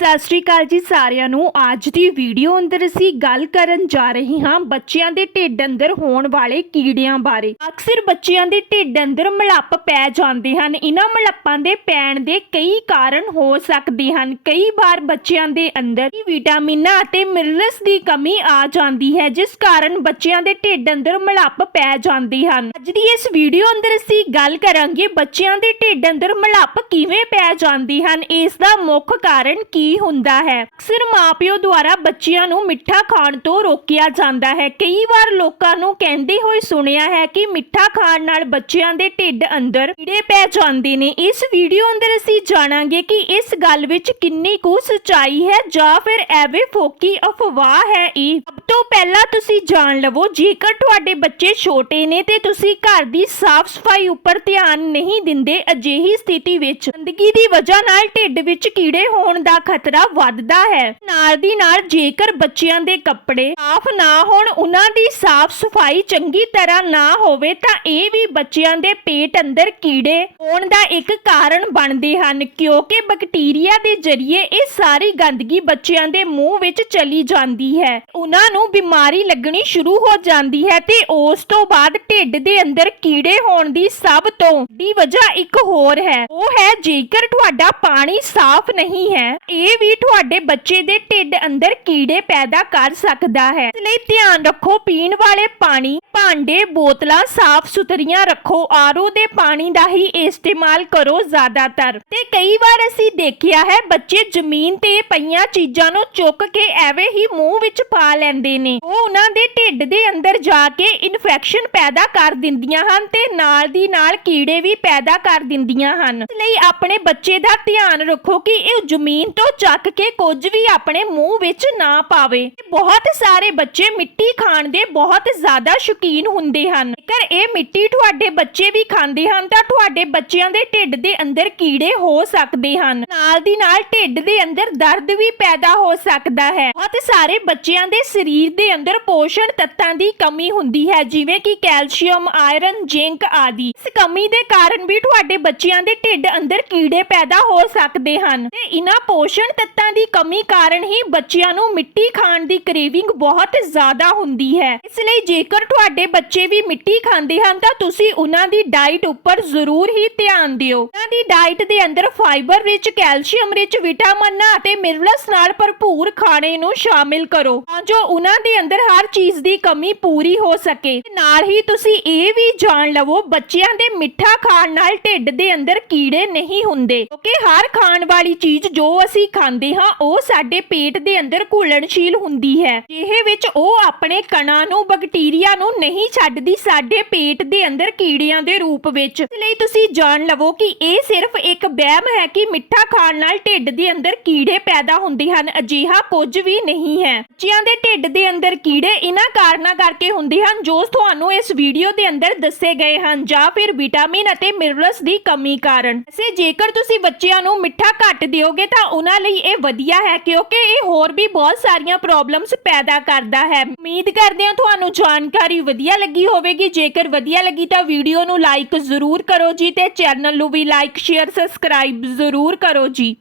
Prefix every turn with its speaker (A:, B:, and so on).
A: ਸਤਿ ਸ਼੍ਰੀ ਅਕਾਲ ਜੀ ਸਾਰਿਆਂ ਨੂੰ। ਅੱਜ ਦੀ ਵੀਡੀਓ ਅੰਦਰ ਅਸੀਂ ਗੱਲ ਕਰਨ ਜਾ ਰਹੇ ਹਾਂ ਬੱਚਿਆਂ ਦੇ ਢਿੱਡ ਅੰਦਰ ਹੋਣ ਵਾਲੇ ਕੀੜਿਆਂ ਬਾਰੇ। ਅਕਸਰ ਬੱਚਿਆਂ ਦੇ ਢਿੱਡ ਅੰਦਰ ਮਲੱਪ ਪੈ ਜਾਂਦੇ ਹਨ। ਇਹਨਾਂ ਮਲੱਪਾਂ ਦੇ ਪੈਣ ਦੇ ਕਈ ਕਾਰਨ ਹੋ ਸਕਦੇ ਹਨ। ਕਈ ਵਾਰ ਬੱਚਿਆਂ ਦੇ ਅੰਦਰ ਵਿਟਾਮਿਨਾਂ ਅਤੇ ਮਿਨਰਲਸ ਦੀ ਕਮੀ ਆ ਜਾਂਦੀ ਹੈ, ਜਿਸ ਕਾਰਨ ਬੱਚਿਆਂ ਦੇ ਢਿੱਡ ਅੰਦਰ ਮਲੱਪ ਪੈ ਜਾਂਦੇ ਹਨ। ਅੱਜ ਦੀ ਇਸ ਵੀਡੀਓ ਅੰਦਰ ਅਸੀਂ ਗੱਲ ਕਰਾਂਗੇ ਬੱਚਿਆਂ ਦੇ ਢਿੱਡ ਅੰਦਰ ਮਲੱਪ ਕਿਵੇਂ ਪੈ ਜਾਂਦੇ ਹਨ। ਇਸ ਦਾ ਮੁੱਖ ਕਾਰਨ ਕੀ ਹੁੰਦਾ ਹੈ। ਅਕਸਰ ਮਾਪਿਓ ਦੁਆਰਾ ਬੱਚਿਆਂ ਨੂੰ ਮਿੱਠਾ ਖਾਣ ਤੋਂ ਰੋਕਿਆ ਜਾਂਦਾ ਹੈ। ਕਈ ਵਾਰ ਲੋਕਾਂ ਨੂੰ ਕਹਿੰਦੇ ਹੋਏ ਸੁਣਿਆ ਹੈ ਕਿ ਮਿੱਠਾ ਖਾਣ ਨਾਲ ਬੱਚਿਆਂ ਦੇ ਢਿੱਡ ਅੰਦਰ ਕੀੜੇ ਪੈ ਜਾਂਦੇ ਨੇ। ਇਸ ਵੀਡੀਓ ਅੰਦਰ ਅਸੀਂ ਜਾਣਾਂਗੇ ਕਿ ਇਸ ਗੱਲ ਵਿੱਚ ਕਿੰਨੀ ਕੁ ਸਚਾਈ ਹੈ ਜਾਂ ਫਿਰ ਐਵੇਂ ਫੋਕੀ ਅਫਵਾਹ ਹੈ ਇਹ। ਸਭ ਤੋਂ ਪਹਿਲਾਂ ਤੁਸੀਂ ਜਾਣ ਲਵੋ, ਜੇਕਰ ਤੁਹਾਡੇ ਬੱਚੇ ਛੋਟੇ ਨੇ ਤੇ ਤੁਸੀਂ ਘਰ ਦੀ ਸਾਫ਼ ਸਫ਼ਾਈ ਉੱਪਰ ਧਿਆਨ ਨਹੀਂ ਦਿੰਦੇ, ਅਜਿਹੀ ਸਥਿਤੀ ਵਿੱਚ ਗੰਦਗੀ ਦੀ ਵਜ੍ਹਾ ਨਾਲ ਢਿੱਡ ਵਿੱਚ ਕੀੜੇ ਹੋਣ ਦਾ ਖਤਰਾ ਵੱਧਦਾ ਹੈ। ਨਾਲ ਦੀ ਨਾਲ ਜੇਕਰ ਬੱਚਿਆਂ ਦੇ ਕੱਪੜੇ ਸਾਫ਼ ਨਾ ਹੋਣ, ਉਹਨਾਂ ਦੀ ਸਾਫ਼ ਸਫ਼ਾਈ ਚੰਗੀ ਤਰ੍ਹਾਂ ਨਾ ਹੋਵੇ, ਤਾਂ ਇਹ ਵੀ ਬੱਚਿਆਂ ਦੇ ਪੇਟ ਅੰਦਰ ਕੀੜੇ ਹੋਣ ਦਾ ਇੱਕ ਕਾਰਨ ਬਣਦੇ ਹਨ, ਕਿਉਂਕਿ ਬੈਕਟੀਰੀਆ ਦੇ ਜ਼ਰੀਏ ਇਹ ਸਾਰੀ ਗੰਦਗੀ ਬੱਚਿਆਂ ਦੇ ਮੂੰਹ ਵਿੱਚ ਚਲੀ ਜਾਂਦੀ ਹੈ। ਉਹਨਾਂ ਨੂੰ ਬਿਮਾਰੀ ਲੱਗਣੀ ਸ਼ੁਰੂ ਹੋ ਜਾਂਦੀ ਹੈ ਤੇ ਉਸ ਤੋਂ ਬਾਅਦ ਢਿੱਡ ਦੇ ਅੰਦਰ ਕੀੜੇ ਹੋਣ ਦੀ ਸਭ ਤੋਂ ਵੱਡੀ ਵਜ੍ਹਾ ਇੱਕ ਹੋਰ ਹੈ। ਉਹ ਹੈ ਜੇਕਰ ਤੁਹਾਡਾ ਪਾਣੀ ਸਾਫ਼ ਨਹੀਂ ਹੈ, ਇਹ ਵੀ ਤੁਹਾਡੇ ਬੱਚੇ ਦੇ ਢਿੱਡ ਅੰਦਰ ਕੀੜੇ ਪੈਦਾ ਕਰ ਸਕਦਾ ਹੈ। ਇਸ ਲਈ ਧਿਆਨ ਰੱਖੋ, ਪੀਣ ਵਾਲੇ ਪਾਣੀ, ਭਾਂਡੇ, ਬੋਤਲਾਂ ਸਾਫ਼ ਸੁਥਰੀਆਂ ਰੱਖੋ। ਆਰਓ ਦੇ ਪਾਣੀ ਦਾ ਹੀ ਇਸਤੇਮਾਲ ਕਰੋ ਜ਼ਿਆਦਾਤਰ। ਤੇ ਕਈ ਵਾਰ ਅਸੀਂ ਦੇਖਿਆ ਹੈ, ਬੱਚੇ ਜ਼ਮੀਨ ਤੇ ਪਈਆਂ ਚੀਜ਼ਾਂ ਨੂੰ ਚੁੱਕ ਕੇ ਐਵੇਂ ਹੀ ਮੂੰਹ ਵਿੱਚ ਪਾ ਲੈਂਦੇ ਨੇ। ਉਹ ਉਹਨਾਂ ਦੇ ਢਿੱਡ ਦੇ ਅੰਦਰ ਜਾ ਕੇ ਇਨਫੈਕਸ਼ਨ ਪੈਦਾ ਕਰ ਦਿੰਦੀਆਂ ਹਨ ਤੇ ਨਾਲ ਦੀ ਨਾਲ ਕੀੜੇ ਵੀ ਪੈਦਾ ਕਰ ਦਿੰਦੀਆਂ ਹਨ। ਇਸ ਲਈ ਆਪਣੇ ਬੱਚੇ ਦਾ ਧਿਆਨ ਰੱਖੋ ਕਿ ਇਹ ਜ਼ਮੀਨ ਤੋਂ ਚੱਕ ਕੇ ਕੁਝ ਵੀ ਆਪਣੇ ਮੂੰਹ ਵਿੱਚ ਨਾ ਪਾਵੇ। ਬਹੁਤ ਸਾਰੇ ਬੱਚੇ ਮਿੱਟੀ ਖਾਣ ਦੇ ਬਹੁਤ ਜ਼ਿਆਦਾ ਸ਼ੌਕੀਨ ਹੁੰਦੇ ਹਨ। ਜੇਕਰ ਇਹ ਮਿੱਟੀ ਤੁਹਾਡੇ ਬੱਚੇ ਵੀ ਖਾਂਦੇ ਹਨ, ਤਾਂ ਤੁਹਾਡੇ ਬੱਚਿਆਂ ਦੇ ਢਿੱਡ ਦੇ ਅੰਦਰ ਕੀੜੇ ਹੋ ਸਕਦੇ ਹਨ। ਨਾਲ ਦੀ ਨਾਲ ਢਿੱਡ ਦੇ ਅੰਦਰ ਦਰਦ ਵੀ ਪੈਦਾ ਹੋ ਸਕਦਾ ਹੈ। ਬਹੁਤ ਸਾਰੇ ਬੱਚਿਆਂ ਦੇ ਸਰੀਰ ਦੇ ਅੰਦਰ ਪੋਸ਼ਣ ਤੱਤਾਂ ਦੀ ਕਮੀ ਹੁੰਦੀ ਹੈ, ਜਿਵੇਂ ਕਿ ਕੈਲਸ਼ੀਅਮ, ਆਇਰਨ, ਜ਼ਿੰਕ ਆਦਿ। ਇਸ ਕਮੀ ਦੇ ਕਾਰਨ ਵੀ ਤੁਹਾਡੇ ਬੱਚਿਆਂ ਦੇ ਢਿੱਡ ਅੰਦਰ ਕੀੜੇ ਪੈਦਾ ਹੋ ਸਕਦੇ ਹਨ। ਤੇ ਇਹਨਾਂ ਪੋਸ਼ਣ ਤੱਤਾਂ ਦੀ ਕਮੀ ਕਾਰਨ ਹੀ ਬੱਚਿਆਂ ਨੂੰ ਮਿੱਟੀ ਖਾਣ ਦੀ ਕ੍ਰੇਵਿੰਗ ਬਹੁਤ ਜ਼ਿਆਦਾ ਹੁੰਦੀ ਹੈ। ਇਸ ਲਈ ਜੇਕਰ ਤੁਹਾਡੇ ਬੱਚੇ ਵੀ ਮਿੱਟੀ ਖਾਂਦੇ ਹਨ, ਤਾਂ ਤੁਸੀਂ ਉਹਨਾਂ ਦੀ ਡਾਈਟ ਉੱਪਰ ਜ਼ਰੂਰ ਹੀ ਧਿਆਨ ਦਿਓ। ਉਹਨਾਂ ਦੀ ਡਾਈਟ ਦੇ ਅੰਦਰ ਫਾਈਬਰ ਰਿਚ ਕੈਲਸ਼ੀਅਮ ਰਿਚ ਵਿਟਾਮਿਨਾਂ ਅਤੇ ਮਿਨਰਲਸ ਨਾਲ ਭਰਪੂਰ ਖਾਣੇ ਨੂੰ ਸ਼ਾਮਿਲ ਕਰੋ, ਤਾਂ ਜੋ ਉਹਨਾਂ ਦੇ ਅੰਦਰ ਹਰ ਚੀਜ਼ ਦੀ ਕਮੀ ਪੂਰੀ ਹੋ ਸਕੇ। ਨਾਲ ਹੀ ਤੁਸੀਂ ਇਹ ਵੀ ਜਾਣ ਲਵੋ, ਬੱਚਿਆਂ ਦੇ ਮਿੱਠਾ ਖਾਣ ਨਾਲ ਢਿੱਡ ਦੇ ਅੰਦਰ ਕੀੜੇ ਨਹੀਂ ਹੁੰਦੇ, ਕਿਉਂਕਿ ਹਰ ਖਾਣ ਵਾਲੀ ਚੀਜ਼ ਜੋ ਅਸੀਂ ਖਾਂਦੇ ਹਾਂ, ਉਹ ਸਾਡੇ ਪੇਟ ਦੇ ਅੰਦਰ ਘੁਲਣਸ਼ੀਲ ਹੁੰਦੀ ਹੈ। ਇਹ ਵਿੱਚ ਉਹ ਆਪਣੇ ਕਣਾਂ ਨੂੰ, ਬੈਕਟੀਰੀਆ ਨੂੰ ਨਹੀਂ ਛੱਡਦੀ, ਸਾਡੇ ਪੇਟ ਦੇ ਅੰਦਰ ਕੀੜਿਆਂ ਦੇ ਰੂਪ ਵਿੱਚ। ਇਸ ਲਈ ਤੁਸੀਂ ਜਾਣ ਲਵੋ ਕਿ ਇਹ ਸਿਰਫ ਇੱਕ ਵਹਿਮ ਹੈ ਕਿ ਮਿੱਠਾ ਖਾਣ ਨਾਲ ਢਿੱਡ ਦੇ ਅੰਦਰ ਕੀੜੇ ਪੈਦਾ ਹੁੰਦੇ ਹਨ, ਅਜਿਹਾ ਕੁਝ ਵੀ ਨਹੀਂ ਹੈ। ਬੱਚਿਆਂ ਦੇ ਢਿੱਡ ਦੇ ਅੰਦਰ ਕੀੜੇ ਇਹਨਾਂ ਕਾਰਨਾਂ ਕਰਕੇ ਹੁੰਦੇ ਹਨ, ਜੋ ਤੁਹਾਨੂੰ ਇਸ ਵੀਡੀਓ ਦੇ ਅੰਦਰ ਦੱਸੇ ਗਏ ਹਨ, ਜਾਂ ਫਿਰ ਵਿਟਾਮਿਨ ਅਤੇ ਮਿਨਰਲਸ ਦੀ ਕਮੀ ਕਾਰਨ। ਸੇ ਜੇਕਰ ਤੁਸੀਂ ਬੱਚਿਆਂ ਨੂੰ ਮਿੱਠਾ ਘੱਟ ਦਿਓਗੇ, ਤਾਂ ਉਹਨਾਂ ਲਈ ਇਹ ਵਧੀਆ ਹੈ ਕਿਉਂਕਿ ਇਹ ਹੋਰ ਵੀ ਬਹੁਤ ਸਾਰੀਆਂ ਪ੍ਰੋਬਲਮਸ ਪੈਦਾ ਕਰਦਾ ਹੈ। ਉਮੀਦ ਕਰਦੇ ਹਾਂ ਤੁਹਾਨੂੰ ਜਾਣਕਾਰੀ ਵਧੀਆ ਲੱਗੀ ਹੋਵੇਗੀ। ਜੇਕਰ ਵਧੀਆ ਲੱਗੀ ਤਾਂ ਵੀਡੀਓ ਨੂੰ ਲਾਈਕ ਜ਼ਰੂਰ ਕਰੋ ਜੀ ਤੇ ਚੈਨਲ ਨੂੰ ਵੀ ਲਾਈਕ ਸ਼ੇਅਰ ਸਬਸਕ੍ਰਾਈਬ ਜ਼ਰੂਰ ਕਰੋ ਜੀ।